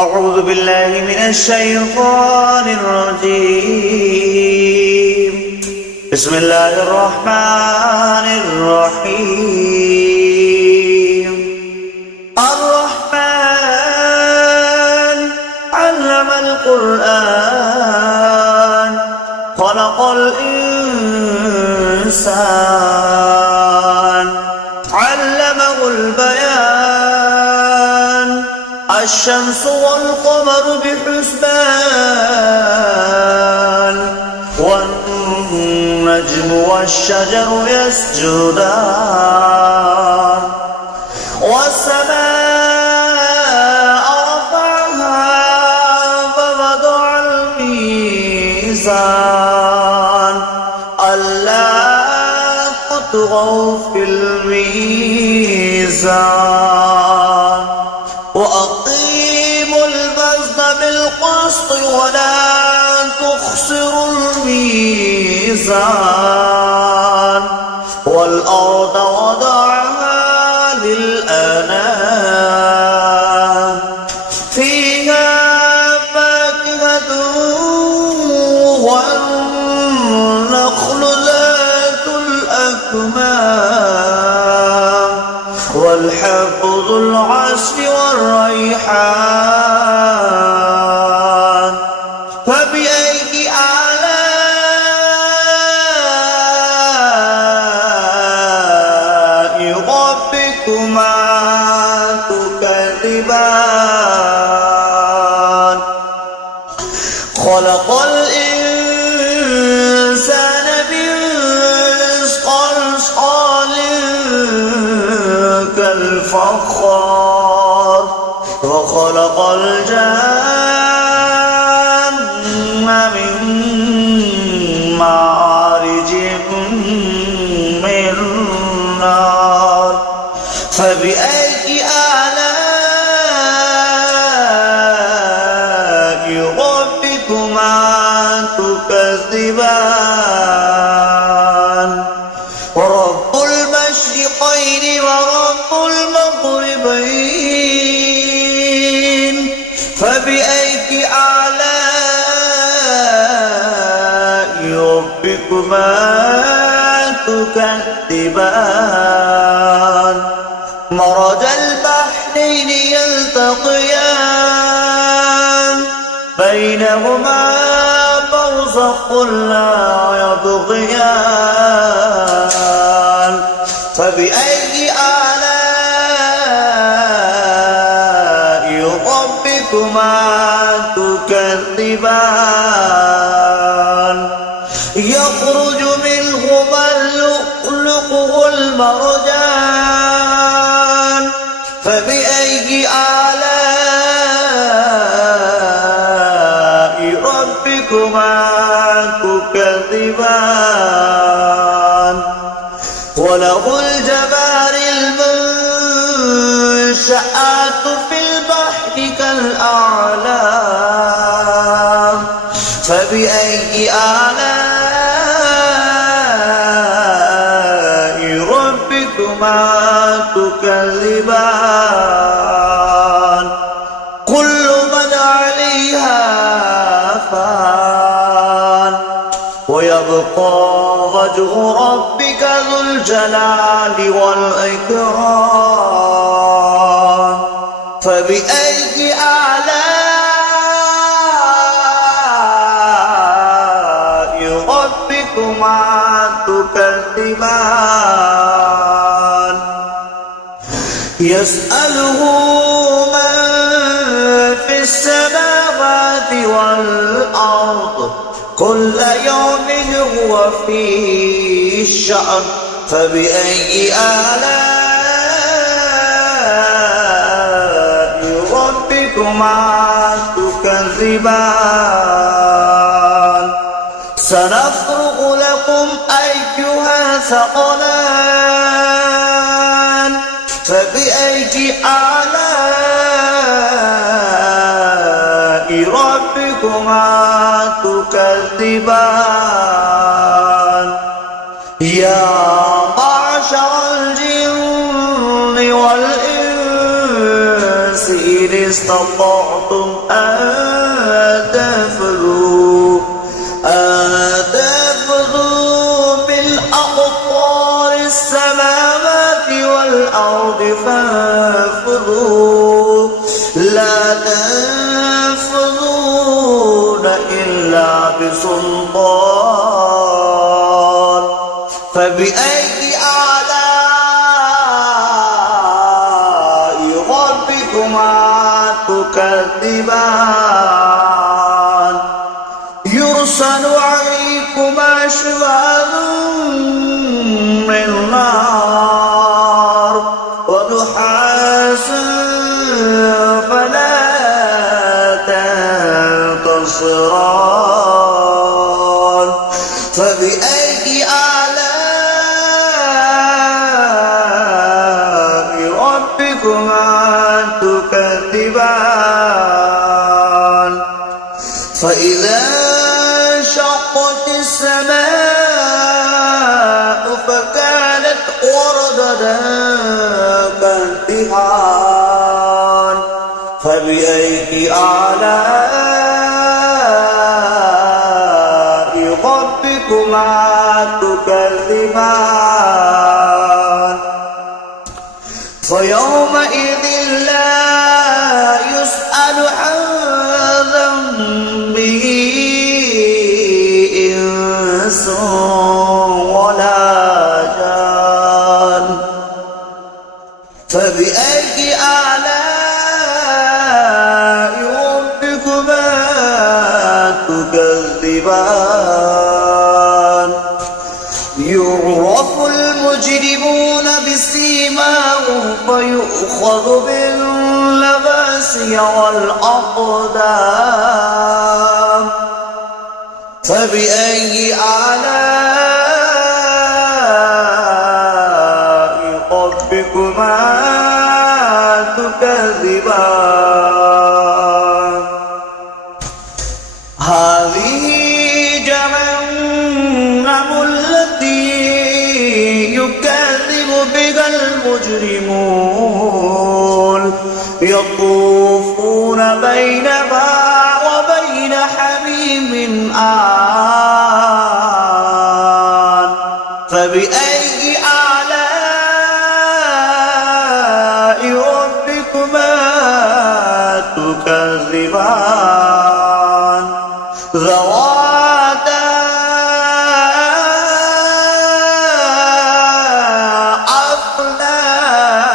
أعوذ بالله من الشيطان الرجيم. بسم الله الرحمن الرحيم. الرحمن علم القرآن خلق الإنسان علمه البيان الشمس والقمر بحسبان والنجم والشجر يسجدان والسماء رفعها فوضع الميزان ألا تطغوا في الميزان وأقيموا الوزن بالقسط ولا تخسروا الميزان والأرض وضعها للأنام فيها فاكهة والنخل ذات الأكمام والحب ذو العصف والريحان فبأي آلاء ربكما تكذبان خلق الإنسان من صلصال كالفخار وخلق الجن من مارج من نار فبأي آلاء ربكما تكذبان ورب المشرقين ورب المغربين فبأي آلاء ربكما تكذبان مرج البحرين يلتقيان بينهما برزخ لا يبغيان فبأي آلاء ربكما تكذبان يخرج منهما اللؤلؤ والمرجان فبأي آلاء ربكما تكذبان وله الجوار المنشآت في البحر كالأعلام فبأي آلاء ربكما تكذبان كل من عليها فان ويبقى وجه ربك ذو الجلال والإكرام فبأي آلاء ربكما تكذبان يسأله من في السماوات والأرض كل يوم هو في شأن فبأي آلاء ربكما تكذبان سنفرغ لكم أيها ثقلان فبأي آلاء ربكما تكذبان يا معشر الجن والإنس استطعتم أن تنفذوا بالأقطار السماوات والأرض فانفذوا لا تنفذون إلا بسلطان فبأي آلاء ربكما تكذبان يرسل عليكما شواظ من نار ونحاس فلا تنتصران فبأي آلاء ربكما تكذبان فإذا انشقت السماء فكانت وردة كالدهان فبأي آلاء ربكما تكذبان فيومئذ لا يسأل عن ذنبه إنس ولا جان فبأي آلاء ربكما تكذبان يعرف المجرمون بسيماهم فيؤخذ بالنواصي والأقدام فبأي آلاء ربكما تكذبان هذه جهنم التي يكذب بها المجرمون يطوفون بينها وبين حميم آن فبأي آلاء ربكما تكذبان ذواتا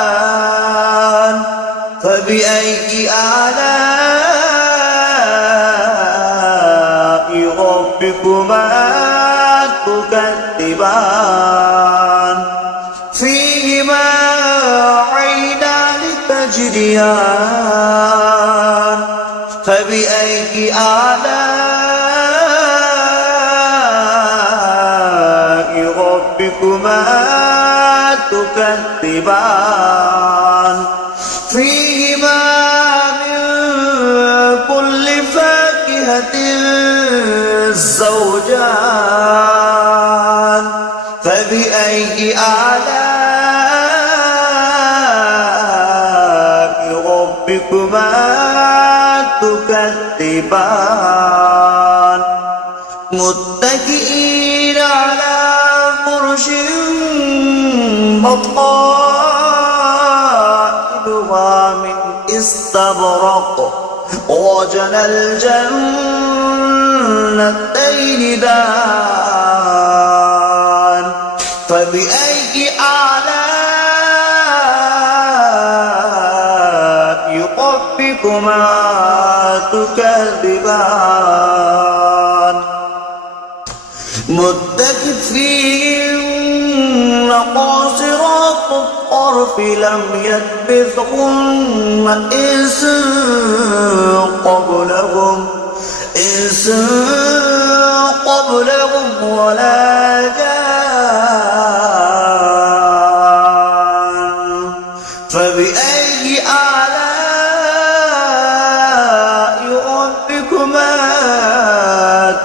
أفنان فبأي آلاء ربكما تكذبان فيهما عينان تجريان فبأي آلاء ربكما تكذبان فيهما من كل فاكهة زوجان فبأي آلاء ربكما تكذبان متكئين على فرش بطائنها من استبرق وجنى الجنتين دان فبأي آلاء ربكما تكذبان متكئين قاصرات الطرف لم يطمثهن إنس قبلهم ولا جان فبأي آلاء ربكما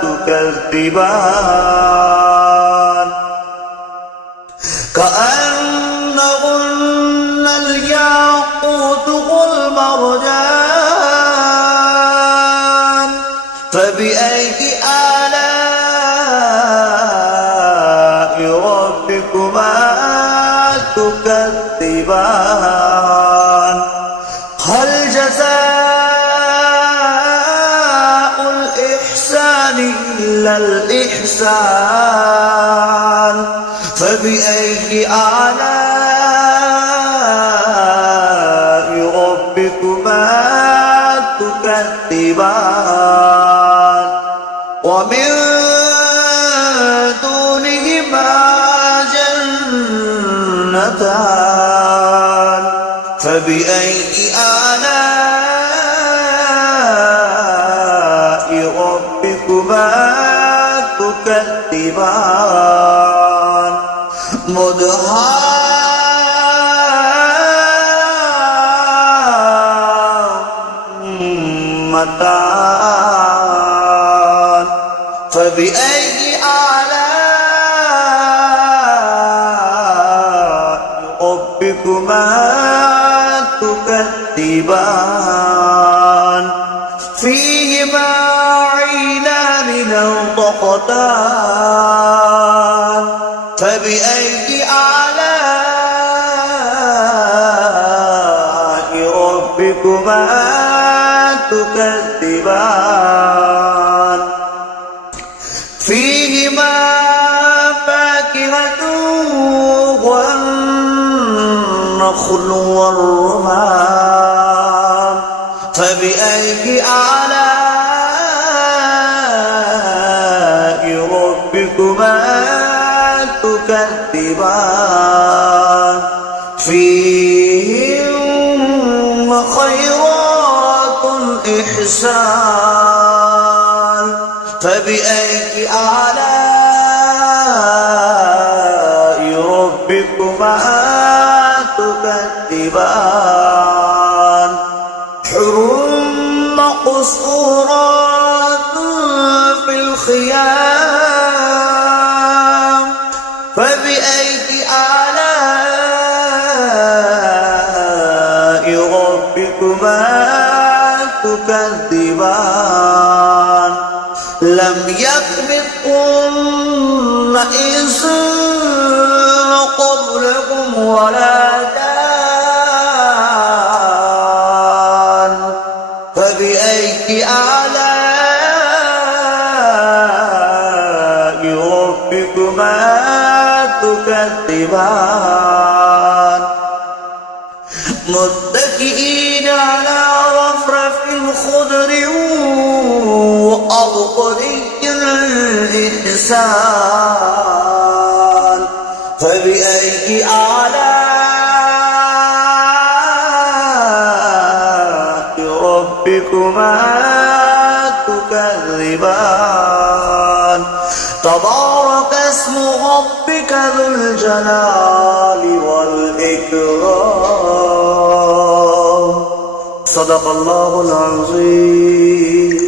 تكذبان كأنهن الياقوت والمرجان فبأي آلاء ربكما تكذبان هل جزاء الإحسان إلا الإحسان فبأي آلاء ربكما تكذبان ومن دونهما جنتان فبأي آلاء ربكما تكذبان مدهامتان فبأي آلاء ربكما تكذبان فيهما عينان نضختان فبأي آلاء ربكما تكذبان فيهما فاكهة والنخل والرمان فبأي آلاء ربكما تكذبان فيهن خيرات إحسان فبأي آلاء ربكما تكذبان حر مقصورات في الخيام فبأي آلاء ربكما تكذبان لم يطمثهن إنس قبلكم ولا جان فبأي آلاء ربكما تكذبان متكئين على رفرف خضر وأبقري الإحسان فبأي آلاء ربكما تكذبان تبارك اسم ربك ذو الجلال والإكرام صدق الله العظيم.